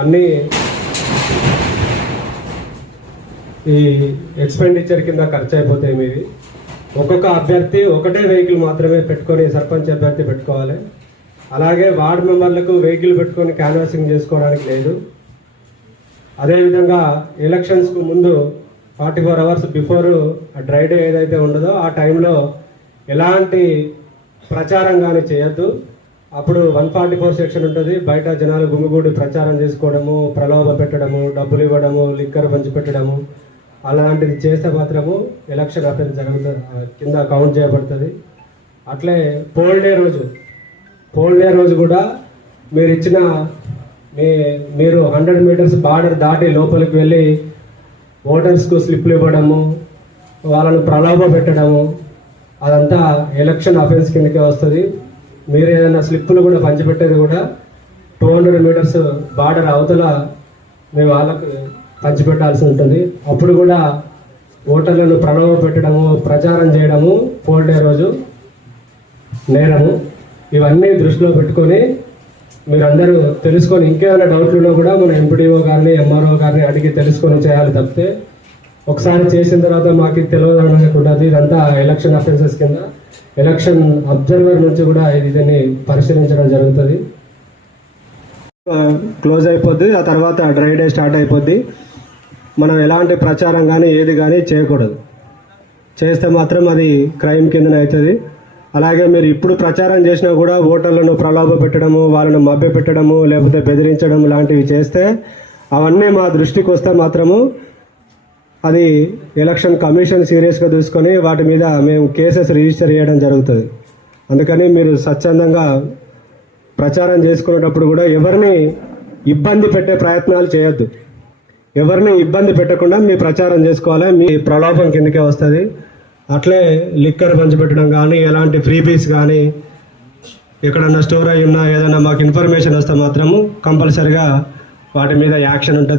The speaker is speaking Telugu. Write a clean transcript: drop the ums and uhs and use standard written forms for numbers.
అన్నీ ఈ ఎక్స్పెండిచర్ కింద ఖర్చు అయిపోతాయి. మీది ఒక్కొక్క అభ్యర్థి ఒకటే వెహికల్ మాత్రమే పెట్టుకొని సర్పంచ్ అభ్యర్థి పెట్టుకోవాలి. అలాగే వార్డు మెంబర్లకు వెహికల్ పెట్టుకొని క్యాన్వాసింగ్ చేసుకోవడానికి లేదు. అదేవిధంగా ఎలక్షన్స్కు ముందు 44 అవర్స్ బిఫోర్ డ్రై డే ఏదైతే ఉండదో ఆ టైంలో ఎలాంటి ప్రచారం కానీ చేయొద్దు. అప్పుడు 144 సెక్షన్ ఉంటుంది. బయట జనాలు గుమిగూడి ప్రచారం చేసుకోవడము, ప్రలోభ పెట్టడము, డబ్బులు ఇవ్వడము, లిక్కర్ పంచిపెట్టడము అలాంటిది చేస్తే మాత్రము ఎలక్షన్ అఫెన్స్ జరుగుతుంది, కింద కౌంట్ చేయబడుతుంది. అట్లే పోల్ డే రోజు కూడా మీరు 100 మీటర్స్ బార్డర్ దాటి లోపలికి వెళ్ళి ఓటర్స్కు స్లిప్లు ఇవ్వడము, వాళ్ళను ప్రలోభ పెట్టడము అదంతా ఎలక్షన్ అఫెన్స్ కిందకే వస్తుంది. మీరు ఏదైనా స్లిప్పులు కూడా పంచిపెట్టేది కూడా 200 మీటర్స్ బార్డర్ అవతల మేము వాళ్ళకు పంచిపెట్టాల్సి ఉంటుంది. అప్పుడు కూడా ఓటర్లను ప్రలోభ పెట్టడము, ప్రచారం చేయడము పోల్ డే రోజు నేరము. ఇవన్నీ దృష్టిలో పెట్టుకొని మీరందరూ తెలుసుకొని ఇంకేమైనా డౌట్లు ఉన్నా కూడా మన ఎంపీడీఓ గారిని, ఎంఆర్ఓ గారిని అడిగి తెలుసుకొని చేయాలి తప్పితే ఒకసారి చేసిన తర్వాత మాకు తెలియదు అనుకుంటుంది. ఇదంతా ఎలక్షన్ అఫెన్సెస్ కింద ఎలక్షన్ అబ్జర్వర్ నుంచి కూడా దీన్ని పరిశీలించడం జరుగుతుంది. క్లోజ్ అయిపోద్ది. ఆ తర్వాత డ్రై డే స్టార్ట్ అయిపోద్ది. మనం ఎలాంటి ప్రచారం కానీ ఏది కానీ చేయకూడదు. చేస్తే మాత్రం అది క్రైమ్ కిందనే అవుతుంది. అలాగే మీరు ఇప్పుడు ప్రచారం చేసినా కూడా ఓటర్లను ప్రలోభ పెట్టడము, వాళ్ళను మభ్య పెట్టడము, లేకపోతే బెదిరించడం లాంటివి చేస్తే అవన్నీ మా దృష్టికి వస్తే మాత్రము అది ఎలక్షన్ కమిషన్ సీరియస్గా తీసుకొని వాటి మీద మేము కేసెస్ రిజిస్టర్ చేయడం జరుగుతుంది. అందుకని మీరు స్వచ్ఛందంగా ప్రచారం చేసుకునేటప్పుడు కూడా ఎవరిని ఇబ్బంది పెట్టే ప్రయత్నాలు చేయొద్దు. ఎవరిని ఇబ్బంది పెట్టకుండా మీ ప్రచారం చేసుకోవాలి. మీ ప్రలోభం కిందకే వస్తుంది. అట్లే లిక్కర్ పంచిపెట్టడం కానీ, ఎలాంటి ఫ్రీబీస్ కానీ ఎక్కడన్నా స్టోర్ అయి ఉన్నా ఏదైనా మాకు ఇన్ఫర్మేషన్ వస్తే మాత్రము కంపల్సరిగా వాటి మీద యాక్షన్ ఉంటుంది.